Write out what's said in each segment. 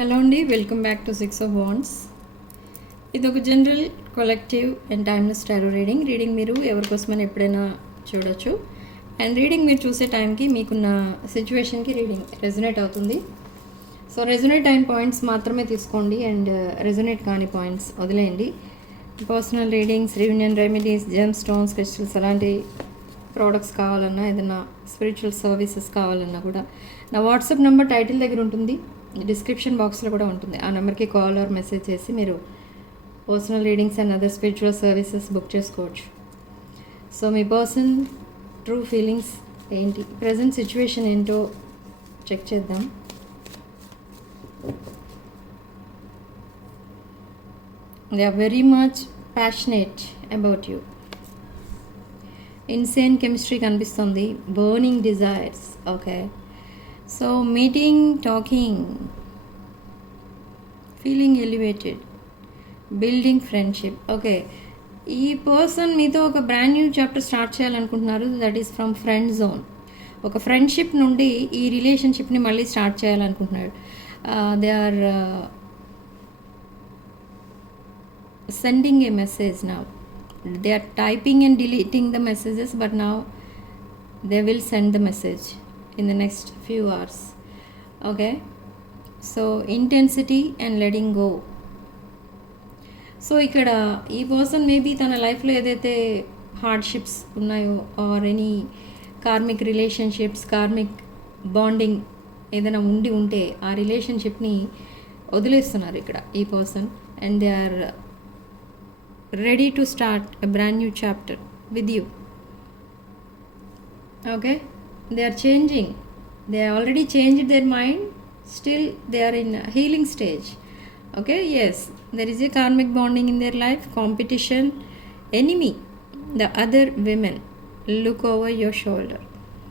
హలో అండి, welcome back to 6 of Wands. ఇది ఒక general collective and timeless tarot reading మీరు ఎవరికోసమైనా ఎప్పుడైనా చూడొచ్చు. అండ్ రీడింగ్ మీరు చూసే టైంకి మీకున్న సిచ్యువేషన్కి రీడింగ్ రెజొనేట్ అవుతుంది. సో రెజొనేట్ అయిన పాయింట్స్ మాత్రమే తీసుకోండి అండ్ రెజొనేట్ కాని పాయింట్స్ వదిలేయండి. Personal readings, reunion remedies, gem stones, crystals అలాంటి ప్రోడక్ట్స్ కావాలన్నా, ఏదైనా స్పిరిచువల్ సర్వీసెస్ కావాలన్నా కూడా నా వాట్సాప్ నెంబర్ టైటిల్ దగ్గర ఉంటుంది, డిస్క్రిప్షన్ బాక్స్లో కూడా ఉంటుంది. ఆ నెంబర్కి కాల్ ఆర్ మెసేజ్ చేసి మీరు personal readings and other spiritual services book చేసుకోవచ్చు. సో మీ పర్సన్ ట్రూ ఫీలింగ్స్ ఏంటి, ప్రజెంట్ సిచ్యువేషన్ ఏంటో చెక్ చేద్దాం. They are very much passionate about you. Insane chemistry కనిపిస్తుంది, burning desires. Okay, so meeting, talking, feeling elevated, building friendship. Okay, ఈ person మీతో ఒక brand new chapter start చేయాలనుకుంటున్నారు. That is from friend zone. ఒక friendship నుండి ఈ రిలేషన్షిప్ని మళ్ళీ స్టార్ట్ చేయాలనుకుంటున్నాడు. They are sending a message now. They are typing and deleting the messages, but now they will send the message in the next few hours. Okay, so intensity and letting go. So ఇక్కడ ఈ person maybe తన లైఫ్లో ఏదైతే hardships ఉన్నాయో or any karmic relationships, karmic bonding ఏదైనా ఉంటే ఆ రిలేషన్షిప్ని వదిలేస్తున్నారు ఇక్కడ ఈ person. And they are ready to start a brand new chapter with you. Okay, they are changing, they already changed their mind, still they are in a healing stage. Okay, yes, there is a karmic bonding in their life, competition, enemy, the other women look over your shoulder.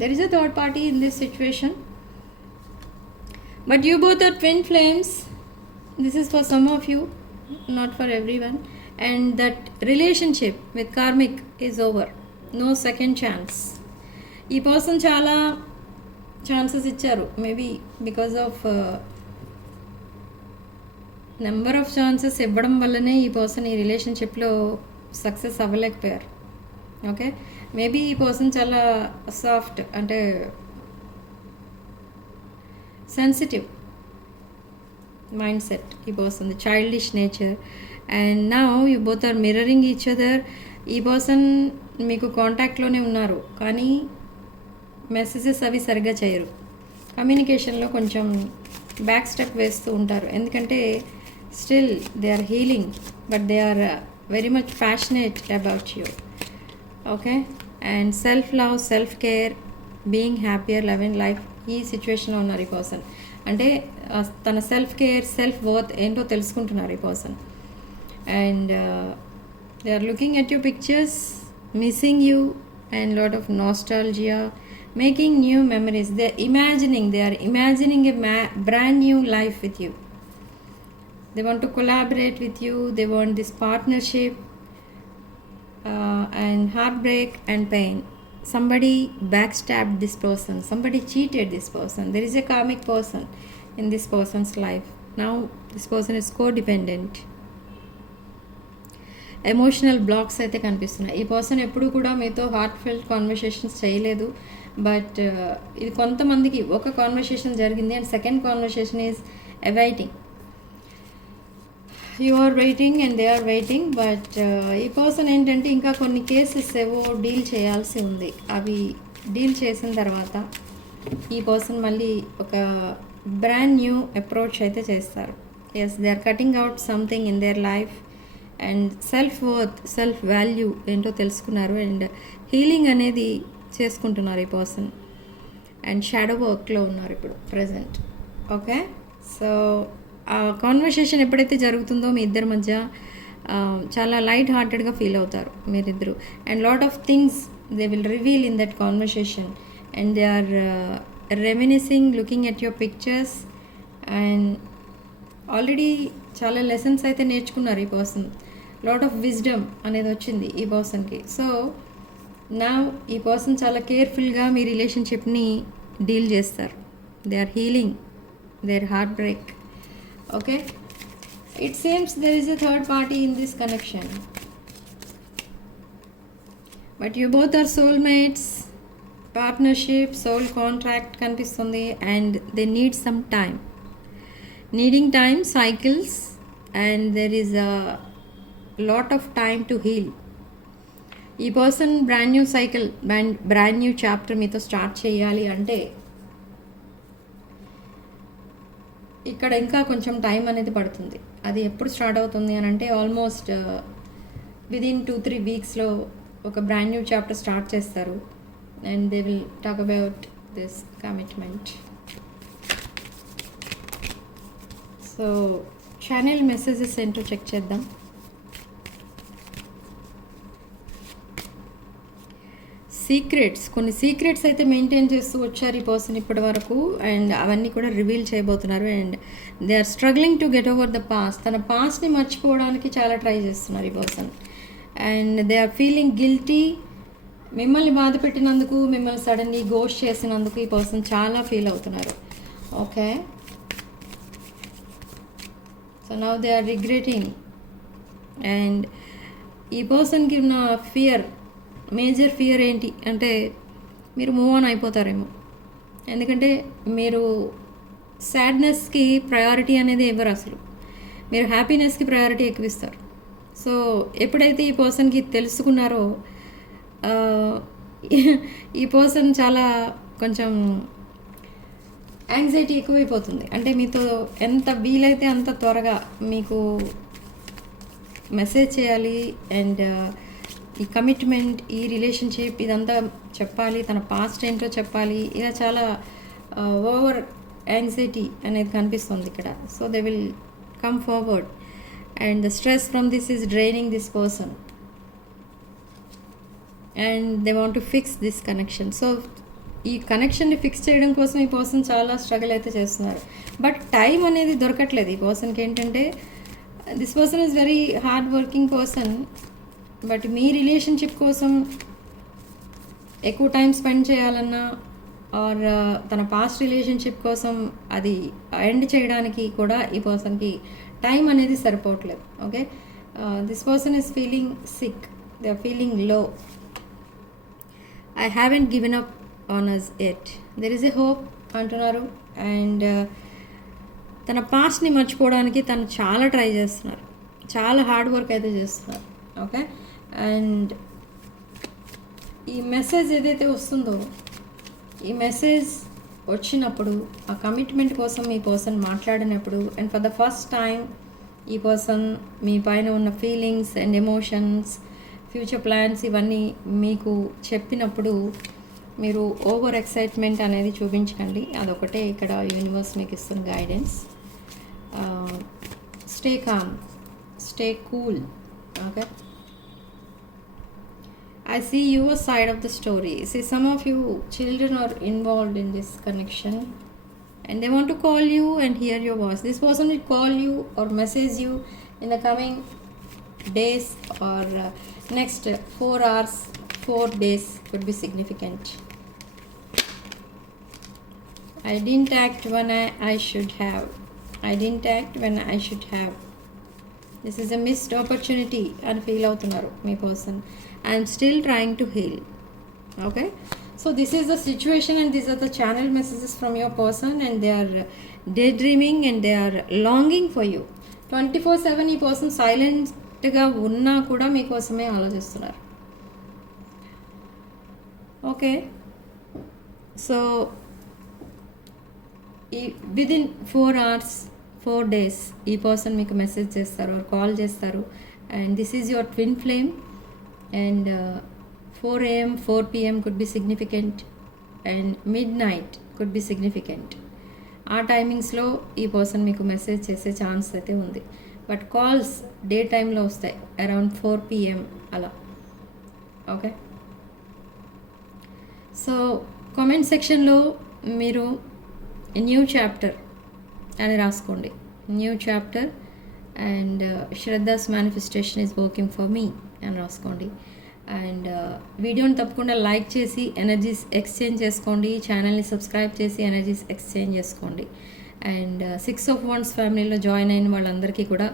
There is a third party in this situation, but you both are twin flames. This is for some of you, not for everyone. And that relationship with karmic is over. No second chance. ఈ person చాలా chances ఇచ్చారు, maybe because of number of chances ఇవ్వడం వల్లనే ఈ person ఈ రిలేషన్షిప్లో success అవ్వలేకపోయారు. Okay, maybe ఈ పర్సన్ చాలా సాఫ్ట్, అంటే సెన్సిటివ్ మైండ్ సెట్ ఈ person, childish nature. And now you both are mirroring each other. ఈ పర్సన్ మీకు కాంటాక్ట్లోనే ఉన్నారు, కానీ మెసేజెస్ అవి సరిగ్గా చేయరు. కమ్యూనికేషన్లో కొంచెం బ్యాక్ స్టెప్ వేస్తూ ఉంటారు, ఎందుకంటే still they are healing, but they are very much passionate about you. Okay, and self love, self care, being happier, love and life, ఈ సిచ్యువేషన్లో ఉన్నారు ఈ పర్సన్. అంటే తన సెల్ఫ్ కేర్, సెల్ఫ్ వర్త్ ఏంటో తెలుసుకుంటున్నారు ఈ person. And they are looking at your pictures, missing you, and lot of nostalgia, making new memories. They are imagining a brand new life with you. They want to collaborate with you, they want this partnership, and heartbreak and pain. Somebody backstabbed this person, somebody cheated this person. There is a karmic person in this person's life. Now this person is codependent. Emotional blocks అయితే కనిపిస్తున్నాయి. ఈ person ఎప్పుడు కూడా మీతో heart felt conversations చేయలేదు, but ఇది కొంతమందికి ఒక కాన్వర్సేషన్ జరిగింది and second conversation is awaiting. You are waiting and they are waiting, but ఈ పర్సన్ ఏంటంటే ఇంకా కొన్ని కేసెస్ ఏవో డీల్ చేయాల్సి ఉంది. అవి డీల్ చేసిన తర్వాత ఈ పర్సన్ మళ్ళీ ఒక బ్రాండ్ న్యూ అప్రోచ్ అయితే చేస్తారు. Yes, they are cutting out something in their life and self worth, self value ఏంటో తెలుసుకున్నారు అండ్ హీలింగ్ అనేది చేసుకుంటున్నారు ఈ పర్సన్. అండ్ షాడో వర్క్లో ఉన్నారు ఇప్పుడు ప్రజెంట్. ఓకే, సో ఆ కాన్వర్సేషన్ ఎప్పుడైతే జరుగుతుందో మీ ఇద్దరి మధ్య చాలా లైట్ హార్టెడ్గా ఫీల్ అవుతారు మీరిద్దరు. And lot of things they will reveal in that conversation. And they are reminiscing, looking at your pictures. And already చాలా లెసన్స్ అయితే నేర్చుకున్నారు ఈ పర్సన్. లాట్ ఆఫ్ విజ్డమ్ అనేది వచ్చింది ఈ పర్సన్కి. సో నా ఈ పర్సన్ చాలా కేర్ఫుల్గా మీ రిలేషన్షిప్ని డీల్ చేస్తారు. They are healing their heart break. Okay, it seems there is a third party in this connection, but you both are soulmates, partnership, soul contract కనిపిస్తుంది, and they need some time, needing time, cycles, and there is a lot of time to heal. ఈ person brand new cycle, brand new chapter మీతో స్టార్ట్ చేయాలి అంటే ఇక్కడ ఇంకా కొంచెం టైం అనేది పడుతుంది. అది ఎప్పుడు స్టార్ట్ అవుతుంది అని అంటే ఆల్మోస్ట్ విదిన్ 2-3 వీక్స్లో ఒక బ్రాండ్ న్యూ చాప్టర్ స్టార్ట్ చేస్తారు. And they will talk about this commitment. So channel messages ఏంటో చెక్ చేద్దాం. సీక్రెట్స్, కొన్ని సీక్రెట్స్ అయితే మెయింటైన్ చేస్తూ వచ్చారు ఈ పర్సన్ ఇప్పటి వరకు, అండ్ అవన్నీ కూడా రివీల్ చేయబోతున్నారు. And they are struggling to get over the past. తన పాస్ట్ని మర్చిపోవడానికి చాలా ట్రై చేస్తున్నారు ఈ person. And they are feeling guilty. మిమ్మల్ని బాధ పెట్టినందుకు, మిమ్మల్ని సడన్లీ గోస్ట్ చేసినందుకు ఈ పర్సన్ చాలా ఫీల్ అవుతున్నారు. Okay, so now they are regretting. And ఈ పర్సన్కి ఉన్న ఫియర్, మేజర్ ఫియర్ ఏంటి అంటే మీరు మూవ్ ఆన్ అయిపోతారేమో. ఎందుకంటే మీరు సాడ్నెస్కి ప్రయారిటీ అనేది ఇవ్వరు, అసలు మీరు హ్యాపీనెస్కి ప్రయారిటీ ఎక్కువ ఇస్తారు. సో ఎప్పుడైతే ఈ పర్సన్కి తెలుసుకున్నారో ఈ పర్సన్ చాలా కొంచెం యాంగ్జైటీ ఎక్కువైపోతుంది. అంటే మీతో ఎంత వీలైతే అంత త్వరగా మీకు మెసేజ్ చేయాలి, అండ్ ఈ కమిట్మెంట్, ఈ రిలేషన్షిప్ ఇదంతా చెప్పాలి, తన పాస్ట్ ఏంటో చెప్పాలి, ఇలా చాలా ఓవర్ యాంగ్జైటీ అనేది కనిపిస్తుంది ఇక్కడ. So they will come forward, and the stress from this is draining this person, and they want to fix this connection. So ఈ కనెక్షన్ని ఫిక్స్ చేయడం కోసం ఈ పర్సన్ చాలా స్ట్రగుల్ అయితే చేస్తున్నారు. బట్ టైం అనేది దొరకట్లేదు ఈ పర్సన్కి. ఏంటంటే this person is very hard working person, but మీ రిలేషన్షిప్ కోసం ఎక్కువ టైం స్పెండ్ చేయాలన్నా, ఆర్ తన పాస్ట్ రిలేషన్షిప్ కోసం అది ఎండ్ చేయడానికి కూడా ఈ పర్సన్కి టైం అనేది సరిపోవట్లేదు. Okay, this person is feeling sick, they are feeling low. I haven't given up on us yet, there is a hope అంటున్నారు. అండ్ తన పాస్ట్ని మర్చిపోవడానికి తను చాలా ట్రై చేస్తున్నారు, చాలా హార్డ్ వర్క్ అయితే చేస్తున్నారు. ఓకే, అండ్ ఈ మెసేజ్ ఏదైతే వస్తుందో, ఈ మెసేజ్ వచ్చినప్పుడు, ఆ కమిట్మెంట్ కోసం ఈ పర్సన్ మాట్లాడినప్పుడు, and for the first time ఈ పర్సన్ మీ పైన ఉన్న feelings and emotions, future plans ఇవన్నీ మీకు చెప్పినప్పుడు మీరు ఓవర్ ఎక్సైట్మెంట్ అనేది చూపించకండి. అదొకటే ఇక్కడ యూనివర్స్ మీకు ఇస్తున్న guidance. Stay calm, stay cool. Okay, I see your side of the story. See, some of you children are involved in this connection, and they want to call you and hear your voice. This person will call you or message you in the coming days, or next 4 hours, 4 days could be significant. I didn't act when I should have. I didn't act when I should have. This is a missed opportunity and feel అవుతున్నారు మీ person. I'm still trying to heal. Okay, so this is the situation, and these are the channel messages from your person, and they are daydreaming and they are longing for you. 24/7 ఈ పర్సన్ సైలెంట్గా ఉన్నా కూడా మీకోసమే ఆలోచిస్తున్నారు. Okay, so ఈ విదిన్ 4 hours, 4 days ఈ person మీకు మెసేజ్ చేస్తారు, కాల్ చేస్తారు. And this is your twin flame. And 4 AM, 4 PM could be significant, and midnight could be significant. ఆ టైమింగ్స్లో ఈ పర్సన్ మీకు మెసేజ్ చేసే ఛాన్స్ అయితే ఉంది. బట్ కాల్స్ డే టైంలో వస్తాయి, అరౌండ్ 4 PM అలా. ఓకే, సో కామెంట్ సెక్షన్లో మీరు న్యూ చాప్టర్ అని రాసుకోండి. New chapter and Shraddha's manifestation is working for me అని రాసుకోండి. అండ్ వీడియోని తప్పకుండా లైక్ చేసి ఎనర్జీస్ ఎక్స్చేంజ్ చేసుకోండి. ఛానల్ని సబ్స్క్రైబ్ చేసి ఎనర్జీస్ ఎక్స్చేంజ్ చేసుకోండి. అండ్ 6 of Wands ఫ్యామిలీలో జాయిన్ అయిన వాళ్ళందరికీ కూడా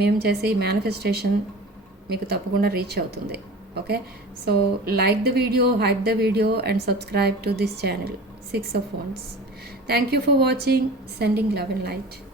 మేము చేసే ఈ మేనిఫెస్టేషన్ మీకు తప్పకుండా రీచ్ అవుతుంది. Okay, so like the video, hype the video and subscribe to this channel 6 of Wands. Thank you for watching. Sending love and light.